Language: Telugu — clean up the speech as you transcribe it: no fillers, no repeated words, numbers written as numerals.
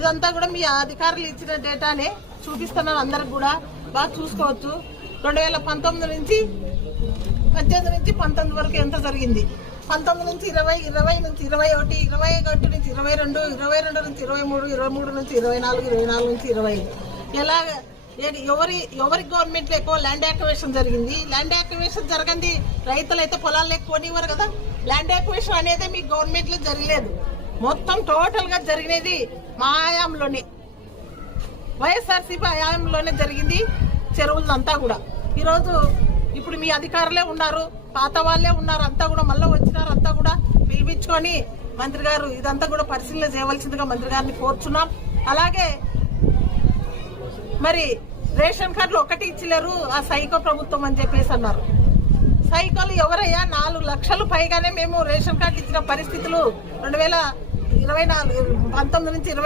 ఇదంతా కూడా మీ అధికారులు ఇచ్చిన డేటానే చూపిస్తున్నాను, అందరికి కూడా బాగా చూసుకోవచ్చు. 2019 నుంచి 18 నుంచి 19 వరకు ఎంత జరిగింది, 19 నుంచి 20, 20 నుంచి 21, 21 నుంచి 22, 22 నుంచి 23, 23 నుంచి 24, 24 నుంచి 25. ఎలాగ ఎవరి గవర్నమెంట్లో ఎక్కువ ల్యాండ్ యాక్టివేషన్ జరిగింది? ల్యాండ్ యాక్టివేషన్ జరగంది రైతులు అయితే పొలాలు కొనివ్వరు కదా. ల్యాండ్ యాక్టివేషన్ అనేది మీ గవర్నమెంట్లో జరగలేదు, మొత్తం టోటల్గా జరిగినది మా హయాంలోనే, వైఎస్ఆర్సీపీ హయాంలోనే జరిగింది చెరువులంతా కూడా. ఈరోజు ఇప్పుడు మీ అధికారులే ఉన్నారు, పాత వాళ్ళే ఉన్నారు, అంతా కూడా మళ్ళీ వచ్చినారు, అంతా కూడా పిలిపించుకొని మంత్రి గారు ఇదంతా కూడా పరిశీలన చేయవలసిందిగా మంత్రి గారిని కోరుచున్నాం. అలాగే మరి రేషన్ కార్డులు ఒకటి ఇచ్చలేరు, ఆ సైకో ప్రభుత్వం అని చెప్పేసి అన్నారు. సైకోలు ఎవరయ్యా? 4 లక్షలు పైగానే మేము రేషన్ కార్డు ఇచ్చిన పరిస్థితులు 2024, 19 నుంచి 20